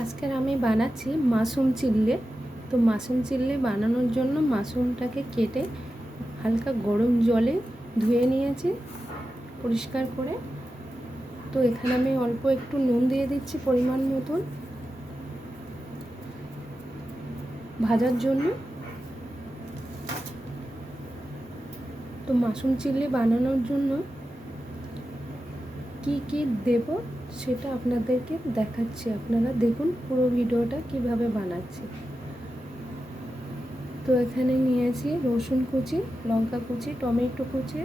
আজকের আমি বানাচ্ছি মাশরুম চিল্লি। তো মাশরুম চিল্লি বানানোর জন্য মাশরুমটাকে কেটে হালকা গরম জলে ধুয়ে নিয়েছি পরিষ্কার করে। তো এখানে আমি অল্প একটু নুন দিয়ে দিচ্ছি পরিমাণ মতন ভাজার জন্য। তো মাশরুম চিল্লি বানানোর জন্য কি কি দেব সেটা আপনাদেরকে দেখাচ্ছি, আপনারা দেখুন পুরো ভিডিওটা কিভাবে বানাচ্ছি। তো এখানে নিয়েছি রসুন কুচি, লঙ্কা কুচি, টমেটো কুচি,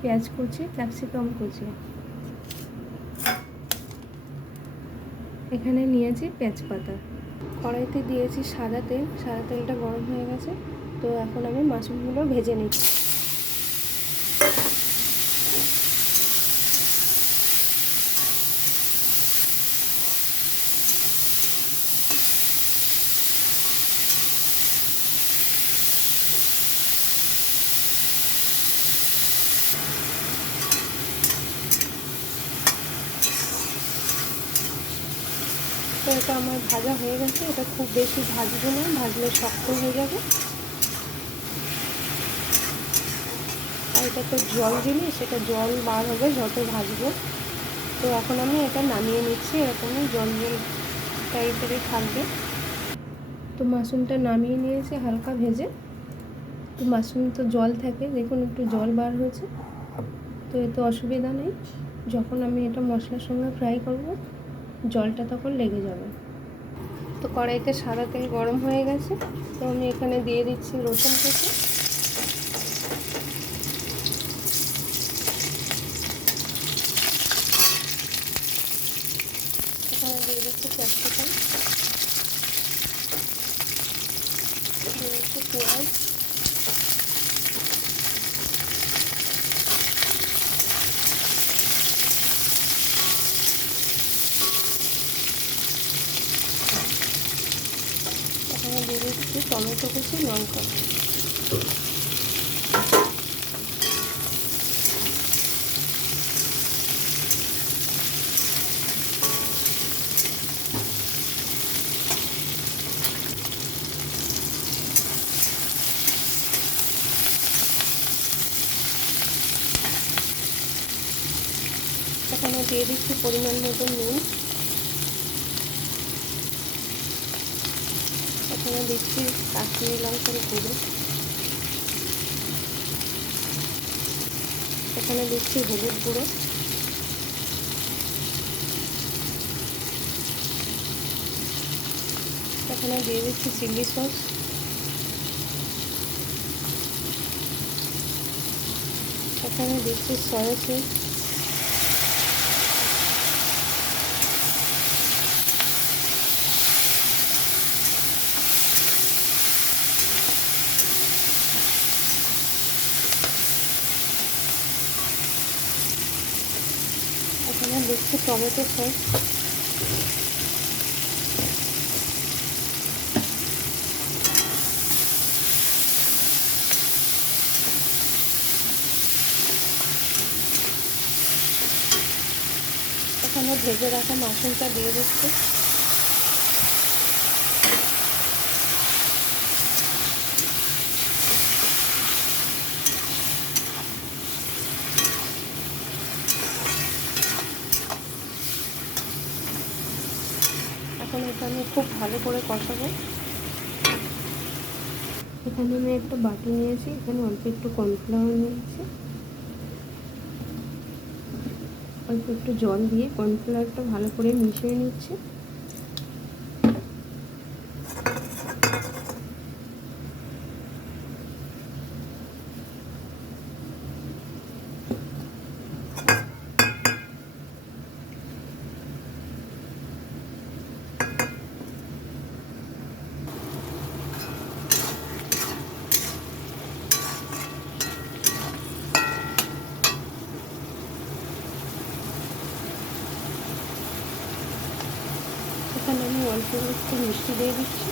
পেঁয়াজ কুচি, ক্যাপসিকাম কুচি। এখানে নিয়েছি তেজপাতা। কড়াইতে দিয়েছি সাদা তেল, সাদা তেলটা গরম হয়ে গেছে। তো এখন আমি মাশরুমগুলো ভেজে নিচ্ছি। তো এটা আমার ভাজা হয়ে গেছে। এটা খুব বেশি ভাজবো না, ভাজলে শক্ত হয়ে যাবে। আর এটা তো জল জিনিস, সেটা জল বার হবে যত ভাজবো। তো এখন আমি এটা নামিয়ে নিচ্ছি, এরকমই জল জল টাইপেরই থাকবে। তো মাশরুমটা নামিয়ে নিয়েছি হালকা ভেজে। তো মাশরুম তো জল থাকে, দেখুন একটু জল বার হয়েছে। তো এতে অসুবিধা নেই, যখন আমি এটা মশলার সঙ্গে ফ্রাই করব জলটা তখন লেগে যাবে। তো কড়াইতে সাদা তেল গরম হয়ে গেছে। তো আমি এখানে দিয়ে দিচ্ছি রসুন কুচি, এখানে দিয়ে দিচ্ছি ক্যাপসিকাম, দিয়ে দিচ্ছি পেঁয়াজ, এখানে দিয়ে দিচ্ছি টমেটো কুচি, লঙ্কা। এখানে দিয়ে দিচ্ছি পরিমাণ মতো নুন, এখানে দিচ্ছি কাশ্মীরি লঙ্কার গুঁড়ো, এখানে দিচ্ছি হলুদ গুঁড়ো, এখানে দিয়ে দিচ্ছি চিলি সস, এখানে দিচ্ছি সয়া সস, এখানে দিচ্ছি টমেটো সস, এখানে ভেজে রাখা মাশরুমটা দিয়ে দিচ্ছি। এখন এটা আমি খুব ভালো করে কষাবো। এখানে আমি একটা বাটি নিয়েছি, এখানে অল্প একটু কর্নফ্লাওয়ার নিয়েছি, অল্প একটু জল দিয়ে কর্নফ্লাওয়ারটা ভালো করে মিশিয়ে নিচ্ছি। এখানে আমি অল্প একটু মিষ্টি দিয়ে দিচ্ছি।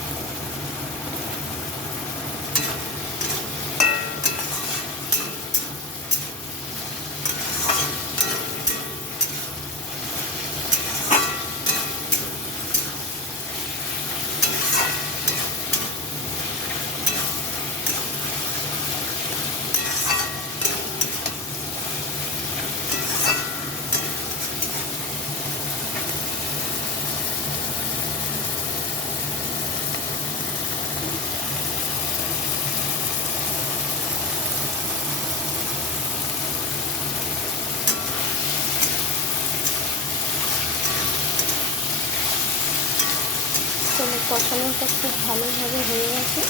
কষানোটা খুব ভালোভাবে হয়ে গেছে।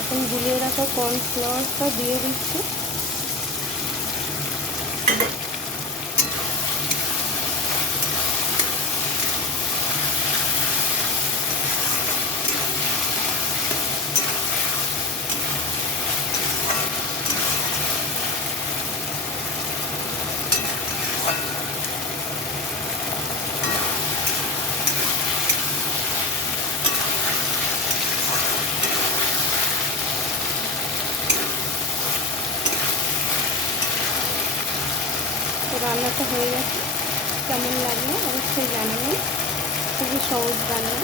এখন গুলিয়ে রাখা কর্নফ্লাওয়ারটা দিয়ে দিচ্ছি। তো রান্নাটা হয়ে গেছে। কেমন লাগলো অবশ্যই জানাবেন। খুবই সহজ রান্না।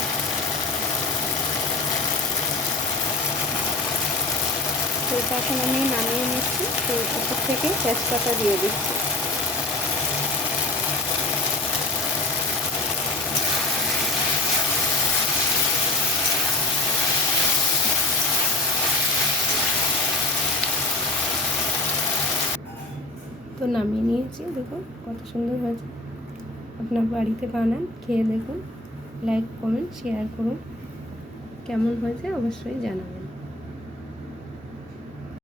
তো এটা এখন আমি নামিয়ে নিচ্ছি। তো উপর থেকে তেজপাতা দিয়ে দিচ্ছি। তো নামিয়ে নিয়েছি, দেখুন কত সুন্দর হয়েছে। আপনার বাড়িতে বানান, খেয়ে দেখুন, লাইক কমেন্ট শেয়ার করুন। কেমন হয়েছে অবশ্যই জানাবেন।